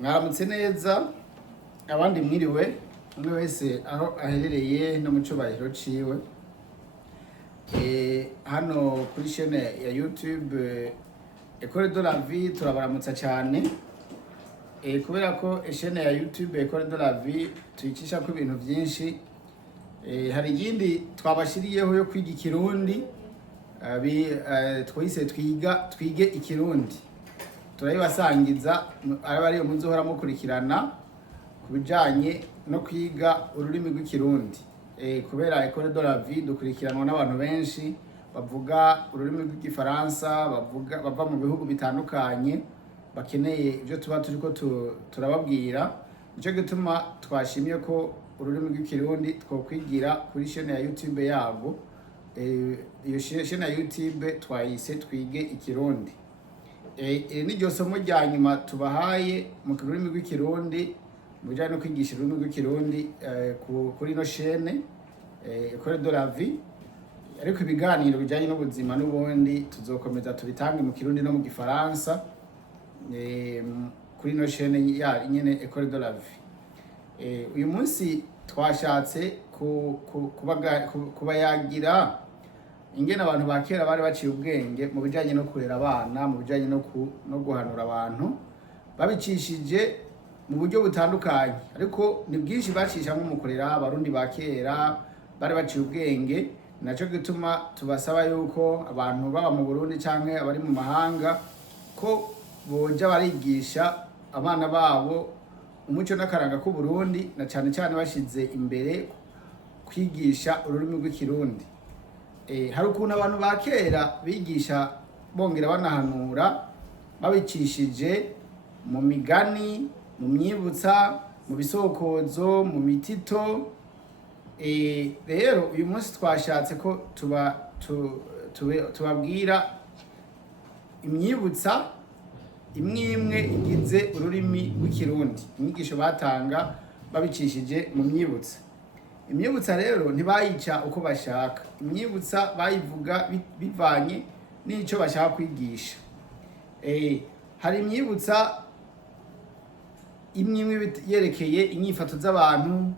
Mwaramutse neza abandi mwiriwe umwe wese aho aherereye no mu cubahiro ciwe. Hano kuri chaîne ya YouTube École de la Vie turabaramutsa cyane kubera ko chaîne ya YouTube École de la Vie tuyicisha ko ibintu byinshi. Hari yindi twabashiriyeho yo kwiga Ikirundi, twise twige Ikirundi, turayibasangiza abari muzohora mukurikirana kubijanye no kwiga ururimi rw'Ikirundi. Kubera École de la Vie dukurikiranwa n'abantu benshi bavuga ururimi rw'Igifaransa, bava mu bihugu bitandukanye, bakeneye ibyo tuba turiko turababwira. Nico gituma twashimiye ko ururimi rw'Ikirundi twokwigira kuri chaîne ya YouTube yabo. Iyo chaîne ya YouTube twayise twige Ikirundi. Niryo somo rya nyuma tubahaye mu rurimi rw'Ikirundi, mujanye no kwigisha ururimi rw'Ikirundi kuri no chaîne École de la Vie. Ariko ibiganiro bijanye n'ubuzima n'ubundi tuzokomeza tubitange mu Kirundi no mu Gifaransa kuri no chaîne ya nyene École de la Vie. Uyu munsi twashatse kubayagira ingene abantu ba kera bari baciye ubwenge mu bijanye no kurera abana, mu bijanye no guhanura abantu, babicishije mu buryo butandukanye. Ariko ni bwinshi bacishamwe mu kurera abarundi ba kera bari baciye ubwenge. Naco gituma tubasaba yuko abantu baba mu Burundi canke abari mu mahanga ko boja barigisha abana babo umuco n'akaranga k'u Burundi, na cane cane bashize imbere kwigisha ururimi rw'Ikirundi. Hari ukuntu abantu ba kera bigisha bongera banahanura babicishije mu migani, mu myibutsa, mu bisokozo, mu mitito. Rero uyu munsi twashatse ko tubabwira imyibutsa imwe igize ururimi rw'Ikirundi, inyigisho batanga babicishije mu myibutsa. Imyibutsa rero ntibayica uko bashaka, imyibutsa bayivuga bivanye n'ico bashaka kwigisha. Hari imyibutsa imwe yerekeye inyifato z'abantu,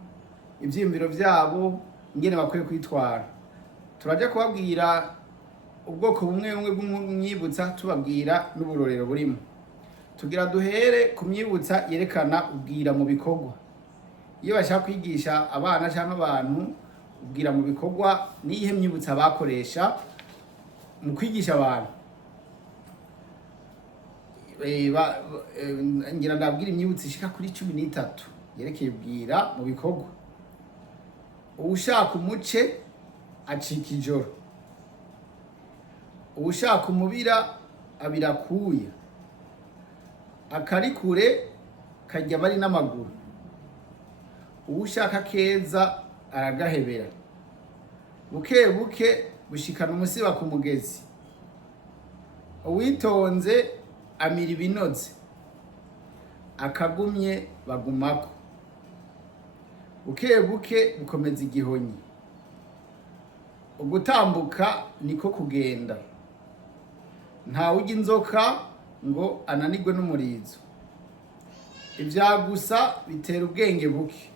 ivyiyumviro vyabo, ingene bakwiye kwitwara. Turaja kubabwira ubwoko bumwe bw'imyibutsa, tubabwira n'uburorero burimo. Tugira duhere ku myibutsa yerekana ubwira mu bikorwa. Iyo bashaka kwigisha abana cyangwa abantu ubwira mu bikorwa, niyihe myibutsa bakoresha mu kwigisha abantu. Ngira ndabwira imyibutsa ishika kuri 13 yerekeye ubwira mu bikorwa. Uwushaka umuce acika ijoro, uwushaka umubira abirakuya, akari kure kajya bari n'amaguru, uwushaka keza aragahebera, buke buke bushikana umusiba ku mugezi, uwitonze amira ibinoze, akagumye bagumako, buke buke bukomeza igihonyi, ugutambuka niko kugenda, nta ujya inzoka ngo ananirwe n'umurizo, ivyagusa bitera ubwenge buke,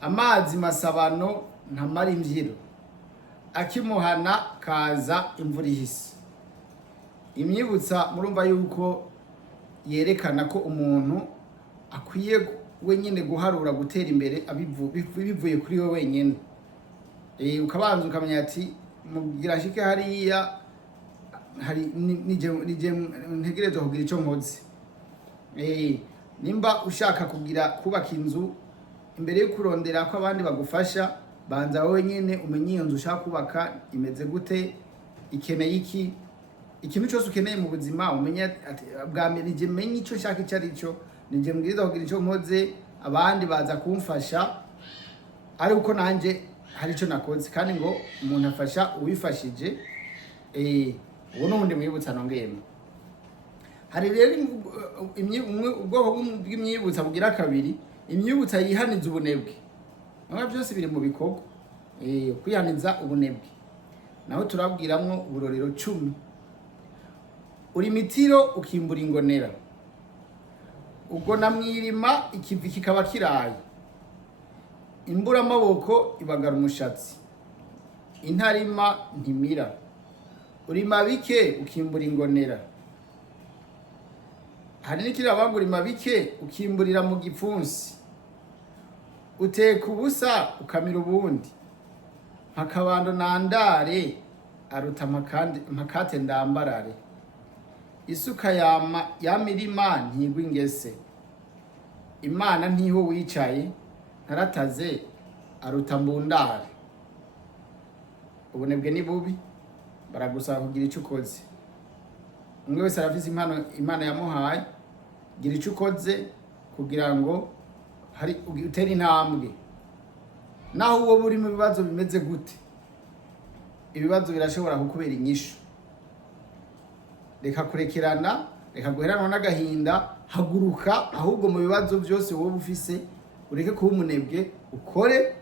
amazi masabano ntamara imvyiro, akimuhana kaza imvura ihise. Imyibutsa murumva yuko yerekana ko umuntu akwiye wenyine guharura gutera imbere bivuye kuri we wenyine. Ukabanza ukamenya ati mugira shike hariya hari nije ntegerezwa kugira ico nkoze. Nimba ushaka kubaka inzu, imbere yo kurondera ko abandi bagufasha, banza wowe nyene umenye iyo nzu ushaka kubaka imeze gute, ikeneye iki. Ikintu cyose ukeneye mu buzima umenye ati bwa mbere nije menye ico shaka ico ari cyo, nije mbwiriza kugira ico nkoze, abandi baza kumfasha ari uko nanje hari ico nakoze. Kandi ngo umuntu afasha uwifashije. Uwo n'ubundi mwibutsa nongeyemo. Hari rero ubwoko bw'imyibutsa bugira kabiri, imyibutsa yihaniza ubunebwe. Naho byose biri mu bikorwa. Kwihaniza ubunebwe naho turabwiramwo uburorero 10. Uri mitiro ukimbura ingonera, ubwo na mwirima ikivi kikaba kiraye, imbura amaboko ibagara umushatsi, intarima ntimira, urima bike ukimbura ingonera. Hari n'ikirabaga urima bike ukimburira mu gipfunsi, uteka ubusa ukamira ubundi, mpakabando nandare aruta mpakate ndambarare, isuka yamirima ntigwa ingese, imana ntiho wicaye ntarataze aruta mbundare. Ubunebwe ni bubi, baragusaba kugira icyo ukoze. Umwe wese arafise impano Imana yamuhaye, gira icyo ukoze kugira ngo utere intambwe. Naho uwo buri mu bibazo bimeze gute, ibibazo birashobora kukubera inyishu. Reka kurekerana, reka guheranwa n'agahinda, haguruka ahubwo mu bibazo byose wowe ufise, ureke kuba umunebwe, ukore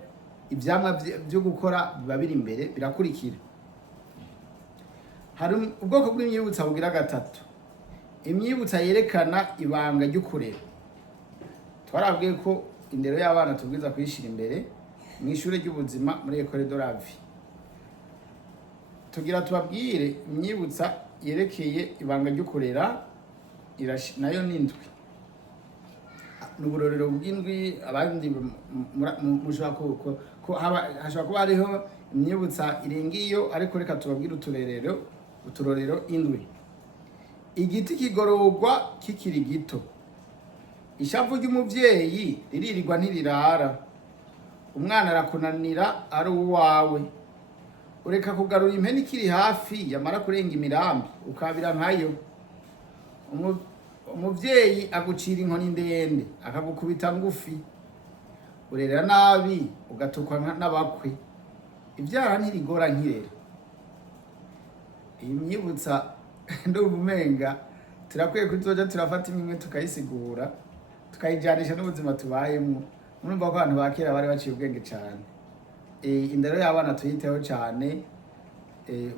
ivyamwa byo gukora biba biri imbere birakurikira. Hari ubwoko bw'imyibutsa bugira gatatu. Imyibutsa yerekana ibanga ry'ukurera. Twarabwiye ko indero y'abana tubwiza kuyishira imbere mu ishure ry'ubuzima muri Ecole de la Vie. Tugira tubabwire imyibutsa yerekeye ibanga ry'ukurera nayo n'indwi. N'uburorero bw'indwi abandi mushobora hashobora kuba hariho imyibutsa irengiyo, ariko reka tubabwire uturorero indwi. Igiti kigororwa kikiri gito, ishavu ry'umuvyeyi riririrwa ntirirara, umwana arakunanira ari uwawe, ureka kugarura impene ikiri hafi yamara kurenga imirambi ukabira nkayo. Umuvyeyi agucira inkoni ndende akagukubita ngufi, urera nabi ugatukwa n'abakwe, ivyara ntirigora nkirera. Iyi myibutsa ndumva umenga turakwiye kuzoja turafata imwe tukayisigura tukayijanisha n'ubuzima tubayemo. Murumva ko abantu ba kera bari baciye ubwenge cane. Indero y'abana tuyiteho cane,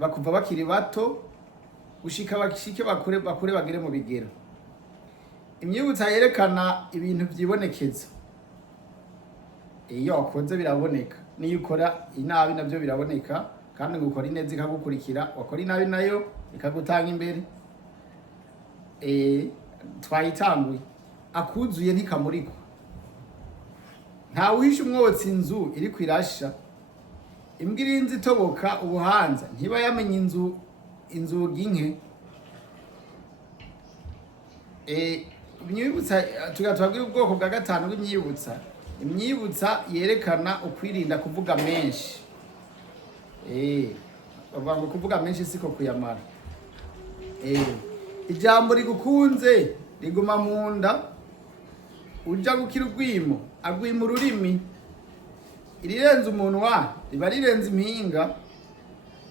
bakuva bakiri bato gushika bakure bagere mu bigero. Imyibutsa yerekana ibintu vyibonekeza. Iyo wakoze biraboneka, niyo ukora inabi navyo biraboneka, kandi gukora ineza ikagukurikira, wakora inabi nayo ikagutanga imbere. Twayitanguye, akuzuye ntikamurikwa. Nta uhisha umwotsi inzu iri kwirasha, imbwa irinzi itoboka ubuhanza ntiba yamenye inzugi nke. Imyibutsa tugatubabwira ubwoko bwa gatanu bw'imyibutsa. Imyibutsa yerekana ukwirinda kuvuga menshi. Bavuga ngo kuvuga menshi siko kuyamara. Ijambo rigukunze riguma mu nda, uja gukira urwimo agwima ururimi. Irirenze umunwa riba rirenze impinga,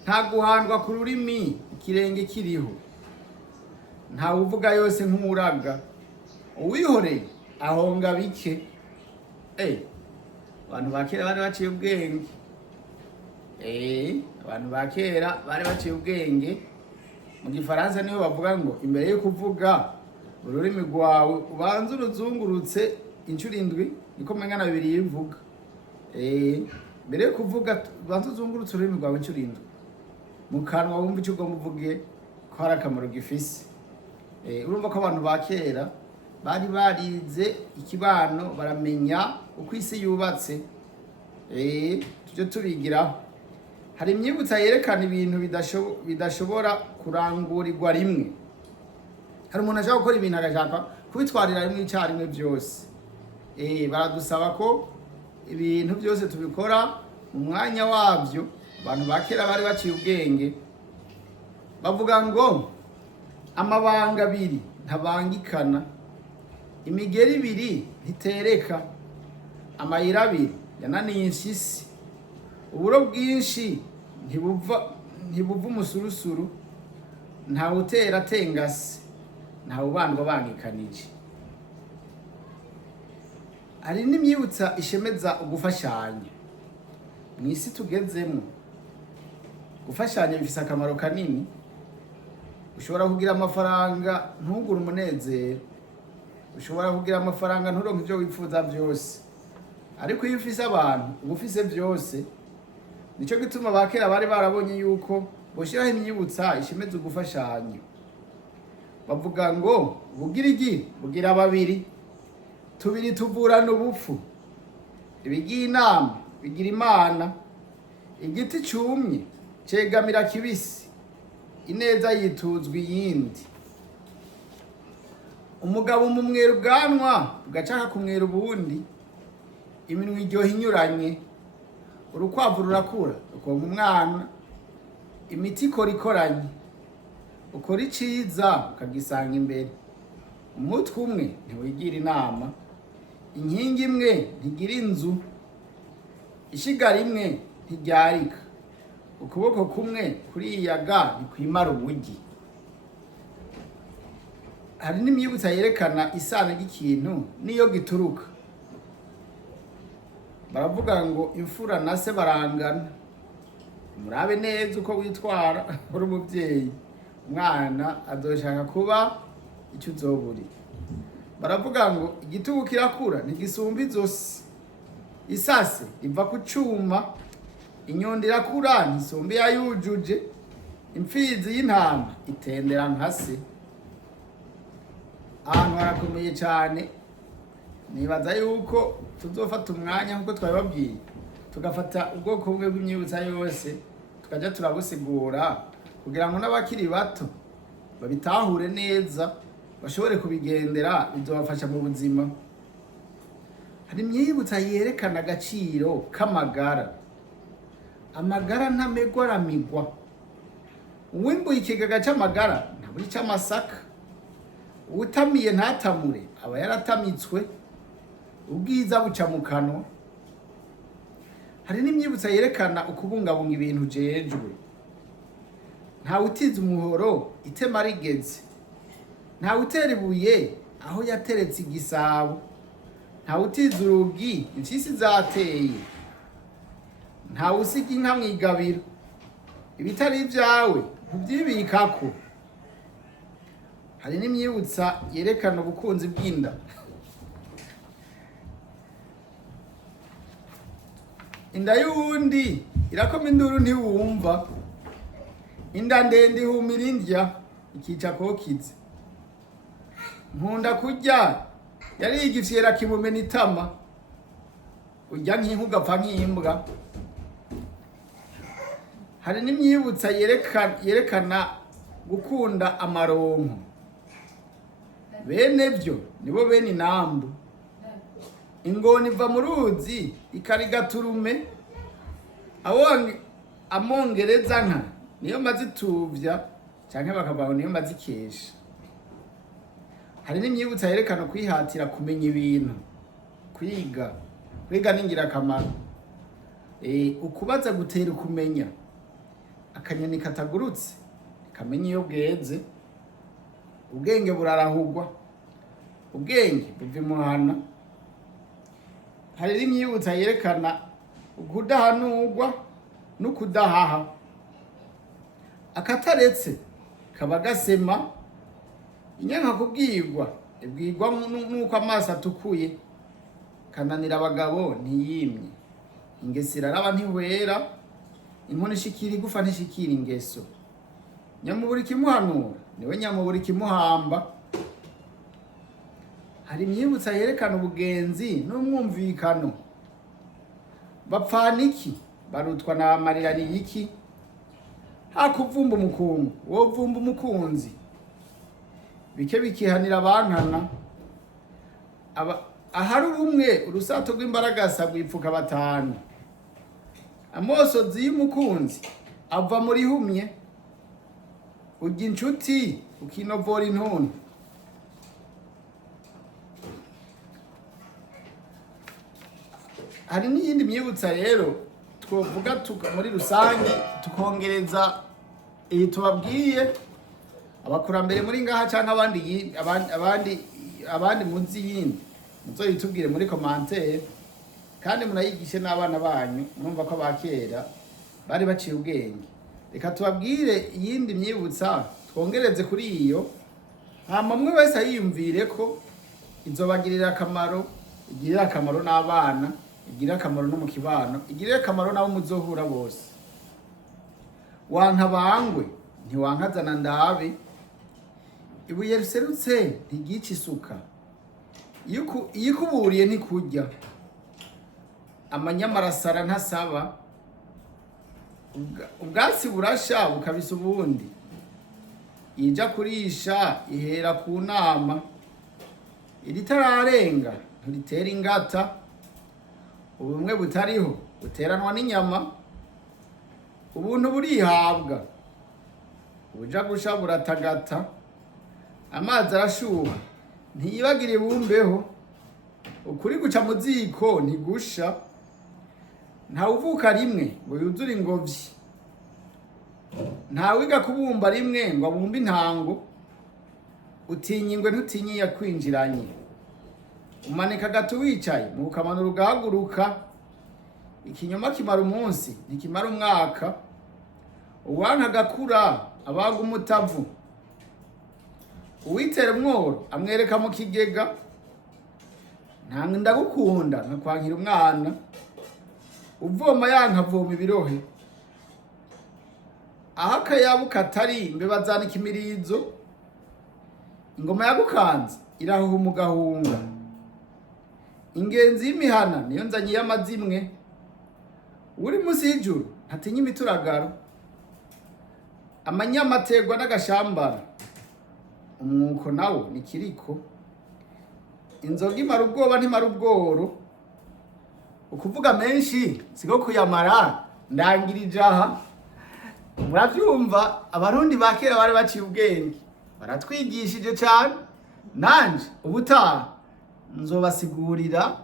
nta guhandwa ku rurimi ikirenge kiriho, nta uvuga yose nk'umuraga, uwihoreye ahonga bike. Abantu ba kera bari baciye ubwenge. Abantu ba kera bari baciye ubwenge. Mu Gifaransa niho bavuga ngo imbere yo kuvuga ururimi rwawe ubanza uruzungurutse inshuro indwi, niko mengana bibiri yivuga. Mbere yo kuvuga ubanza uzungurutse ururimi rwawe inshuro indwi, mu kanwa wumva icyo ugomba uvuge ko hari akamaro gifise. Urumva ko abantu ba kera bari barize ikibano, baramenya uko isi yubatse. Tujye tubigiraho. Hari imyibutsa yerekana ibintu bidashobora kurangurirwa rimwe. Hari umuntu ashaka gukora ibintu agashaka kubitwarira rimwe icyarimwe byose. Baradusaba ko ibintu byose tubikora mu mwanya wabyo. Abantu ba kera bari baciye ubwenge, bavuga ngo amabanga abiri ntabangikana, imigeri ibiri ntitereka, amayira abiri yananiye impyisi, uburo bwinshi ntibuva umusurusuru, ntawe utera atengase, ntawe ubandwa bangikanije. Hari n'imyibutsa ishemeza ugufashanya. Mu isi tugezemo, gufashanya bifise akamaro kanini. Ushobora kugira amafaranga ntugure umunezero, ushobora kugira amafaranga nturonke ibyo wifuza byose, ariko iyo ufise abantu uba ufise byose. Nico gituma bakera bari barabonye yuko boshiraho imyibutsa ishemeza ugufashanya. Bavuga ngo bugirigi bugira babiri, tubiri tuvurana ubupfu, ibigiye inama bigira imana, igiti cumye cegamira kibisi, ineza yituzwa iyindi. Umugabo umumwera ubwanwa ugacaka kumwera ubundi, iminwa iryoha inyuranye, urukwavu rurakura rukonka umwana, imiti ikora ikoranye, ukora iciza ukagisanga imbere. Umutwe umwe ntiwigira inama, inkingi imwe ntigira inzu, ishiga rimwe ntiryarika, ukuboko kumwe kuriyaga ntikwimara ubugi. Hari n'imyibutsa yerekana isano ry'ikintu niyo gituruka. Baravuga ngo imfura na se barangana. Murabe neza uko witwara uri umuvyeyi, umwana azoshaka kuba icyo uzoburi. Baravuga ngo igitugu kirakura ntigisumba izosi, isase iva ku cuma, inyundo irakura ntisumba iyayujuje, imfizi y'intama itendera nka se. Ahantu harakomeye cyane. Nibaza yuko tuzofata umwanya nkuko twabibabwiye, tugafata ubwoko bumwe bw'imyibutsa yose tukaja turabusigura kugira ngo n'abakiri bato babitahure neza, bashobore kubigendera, bizobafasha mu buzima. Hari imyibutsa yerekana agaciro k'amagara. Amagara ntamegwa aramigwa. Uwimbuye ikigaga c'amagara ntaburi c'amasaka, uwutamiye ntatamure aba yaratamitswe, ubwiza buca mu kanwa. Hari n'imyibutsa yerekana ukubungabunga ibintu ujejwe. Ntawe utiza umuhoro itema rigeze, ntawe utera ibuye aho yateretse igisabo, ntawe utiza urugi impyisi zateye, ntawe usiga inka mw'igabiro, ibitari ibyawe ntubyibikako. Hari n'imyibutsa yerekana ubukunzi bw'inda. Inda y'uwundi irakoma induru ntiwumva, inda ndende ihumira indya ikica kokize. Nkunda kurya yarigifyera kimumena itama, urya nk'inka ugapfa nk'imbwa. Hari n'imyibutsa yerekana gukunda amaronko. Bene byo nibo bene inambu. Ingona iva mu ruzi ikarigaturume, amongereza nka niyo mazituvya canke bakabaho niyo mazikesha. Hari n'imyibutsa yerekana kwihatira kumenya ibintu, kwiga n'ingirakamaro. Ukubaza gutera ukumenya. Akanyoni katagurutse kamenya iyo bweze, ubwenge burarahugwa, ubwenge buva imuhana. Hari n'imyibutsa yerekana ukudahanurwa n'ukudahaha. Akataretse kaba gasema, inyanka kubwirwa ibwirwa nuko amaso atukuye, kananira abagabo ntiyimye. Ingeso iraraba ntihwera, inkono ishikira igufa ntishikira ingeso. Nyamubura ikimuhanura niwe nyamubura ikimuhamba. Hari imyibutsa yerekana ubugenzi n'umwumvikano. Bapfana iki barutwa na marirari iki, hakuvumba umukungu wovumba umukunzi. Bike bikihanira abankana. Ahari ubumwe urusato rw'imbaragasa rwipfuka batanu. Amosozi y'umukunzi ava muri humye, urya inshuti ukinovora intuntu. Hari n'iyindi myibutsa rero twovuga muri rusange tukongereza iyi tubabwiye, abakurambere muri ngaha canke abandi munsi yindi muzoyitubwire muri commentaire, kandi munayigishe n'abana banyu mwumva ko abakera bari baciye ubwenge. Reka tubabwire iyindi myibutsa twongereze kuri iyo, hama mwe wese ayiyumvire ko izobagirira akamaro, igirira akamaro n'abana, igirira akamaro no mu kibano, igirira akamaro n'abo muzohura bose. Wanka bangwe ntiwankazana ndabe, ibuye riserutse ntigica isuka, iyo ikuburiye ntikurya, amanyamarasara ntasaba, ubwatsi burasha bukabisa ubundi, ija kurisha ihera ku nama, iritararenga ntiritera ingata, ubumwe butariho buteranwa n'inyama, ubuntu burihabwa ubuja gusha buratagata, amazi arashuha ntiyibagira ibumbeho, ukuri guca mu ziko ntigusha, ntawuvuka rimwe ngo yuzure ingobyi, ntawiga kubumba rimwe ngo abumbe intango, utinya ingwe ntutinye yakwinjiranye, umanika gato wicaye mu bukamanura ugahaguruka, ikinyoma kimara umunsi ntikimara umwaka, uwanka agakura abaga umutavu, uwitera umworo amwereka mu kigega, ntange ndagukunda nkakwankira umwana, uvoma yanka avoma ibirohe, aho akayabu katari imbeba zanika imirizo, ingoma yagukanze irahuha umugahunga, ingenzi y'imihana niyo nzanye y'amazimwe, uri munsi y'ijuru ntatinya imituragaro, amanyama aterwa n'agashambara, umwuko nawo ni kiriko, inzoga imara ubwoba ntimara ubworo, ukuvuga menshi sigo kuyamara ndangirije aha. Muravyumva, abarundi ba kera bari baciye ubwenge, baratwigishije cyane, nanje ubutaha nzobasigurira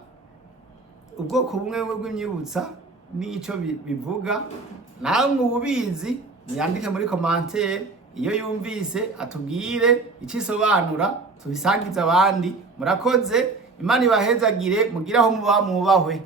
ubwoko bumwe bw'imyibutsa n'ico bivuga, namwe ububizi yandike muri commentaire, iyo yumvise atubwire icisobanura tubisangiza abandi. Murakoze, Imana ibahezagire, mugiraho muba mubahwe.